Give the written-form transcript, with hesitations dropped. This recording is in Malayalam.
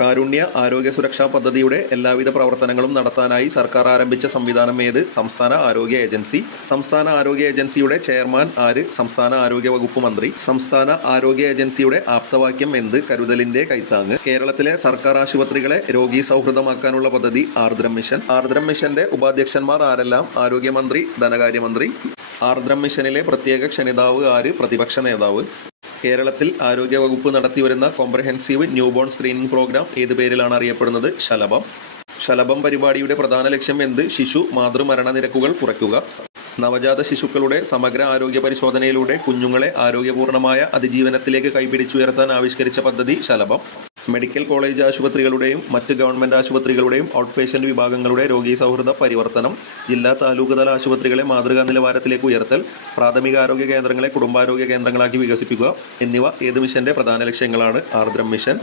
കാരുണ്യ ആരോഗ്യ സുരക്ഷാ പദ്ധതിയുടെ എല്ലാവിധ പ്രവർത്തനങ്ങളും നടത്താനായി സർക്കാർ ആരംഭിച്ച സംവിധാനം ഏത്? സംസ്ഥാന ആരോഗ്യ ഏജൻസി. സംസ്ഥാന ആരോഗ്യ ഏജൻസിയുടെ ചെയർമാൻ ആര്? സംസ്ഥാന ആരോഗ്യ വകുപ്പ് മന്ത്രി. സംസ്ഥാന ആരോഗ്യ ഏജൻസിയുടെ ആപ്തവാക്യം എന്ത്? കരുതലിന്റെ കൈത്താങ്ങ്. കേരളത്തിലെ സർക്കാർ ആശുപത്രികളെ രോഗീ സൗഹൃദമാക്കാനുള്ള പദ്ധതി ആർദ്രം മിഷൻ. ആർദ്രം മിഷന്റെ ഉപാധ്യക്ഷന്മാർ ആരെല്ലാം? ആരോഗ്യമന്ത്രി, ധനകാര്യമന്ത്രി. ആർദ്രം മിഷനിലെ പ്രത്യേക ക്ഷണിതാവ് ആര്? പ്രതിപക്ഷ നേതാവ്. കേരളത്തിൽ ആരോഗ്യവകുപ്പ് നടത്തിവരുന്ന കോംപ്രഹെൻസീവ് ന്യൂബോൺ സ്ക്രീനിംഗ് പ്രോഗ്രാം ഏത് പേരിലാണ് അറിയപ്പെടുന്നത്? ശലഭം. ശലഭം പരിപാടിയുടെ പ്രധാന ലക്ഷ്യം എന്ത്? ശിശു മാതൃമരണ നിരക്കുകൾ കുറയ്ക്കുക. നവജാത ശിശുക്കളുടെ സമഗ്ര ആരോഗ്യ പരിശോധനയിലൂടെ കുഞ്ഞുങ്ങളെ ആരോഗ്യപൂർണമായ അതിജീവനത്തിലേക്ക് കൈപിടിച്ചുയർത്താൻ ആവിഷ്കരിച്ച പദ്ധതി ശലഭം. മെഡിക്കൽ കോളേജ് ആശുപത്രികളുടെയും മറ്റ് ഗവൺമെന്റ് ആശുപത്രികളുടെയും ഔട്ട് പേഷ്യന്റ് വിഭാഗങ്ങളുടെ രോഗീ സൗഹൃദ പരിവർത്തനം, ജില്ലാ താലൂക്ക് തല ആശുപത്രികളെ മാതൃകാ നിലവാരത്തിലേക്ക് ഉയർത്തൽ, പ്രാഥമികാരോഗ്യ കേന്ദ്രങ്ങളെ കുടുംബാരോഗ്യ കേന്ദ്രങ്ങളാക്കി വികസിപ്പിക്കുക എന്നിവ ഏത് മിഷന്റെ പ്രധാന ലക്ഷ്യങ്ങളാണ്? ആർദ്രം മിഷൻ.